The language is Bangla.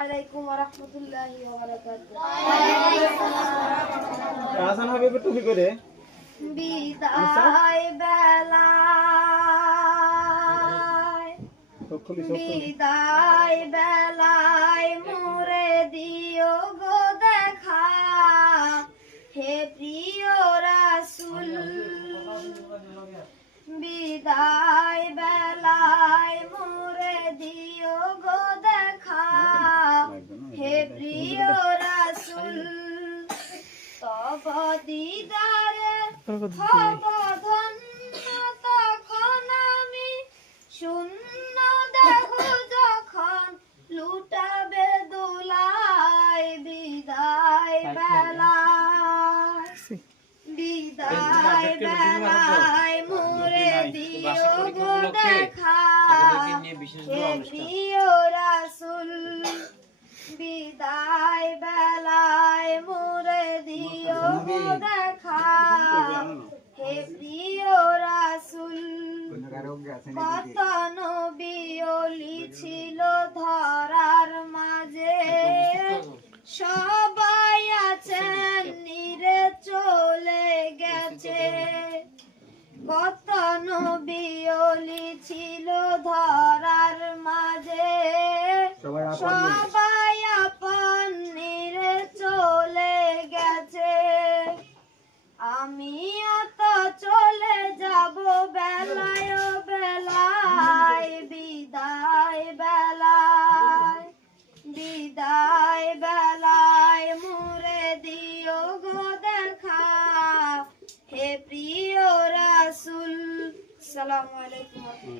আলাইকুম ওয়া রাহমাতুল্লাহি ওয়া বারাকাতুহু। আসান হবে টুপি করে বিদায় বেলায় বিদায় বেলায় মোরে দিও গো দেখা, হে প্রিয় রাসূল। বিদায় বেলায় মোরে দিও গো দেখা, হে প্রিয় রাসূল। তব দিদারে হব ধন্য তখন আমি, শূন্য দেহ যখন লুটাবে দোলায়। বিদায় বেলায় বিদায় বেলায় মোরে দিও গো দেখা, হে প্রিয় রাসূল। বিদায় বেলায় মোরে দিও গো দেখা, হে প্রিয় রাসূল। কত নবী ওলি ছিল ধরার মাঝে, সবাই আছেন নিরে চলে গেছে। কত নবী ওলি ছিল ধরার মাঝে, সবাই আপন নিরে চলে গেছে। আমিও তো চলে যাব বেলায় বেলায়। বিদায় বেলায় বিদায় বেলায় মোরে দিও গো দেখা, হে প্রিয় রাসূল। আসসালামু আলাইকুম।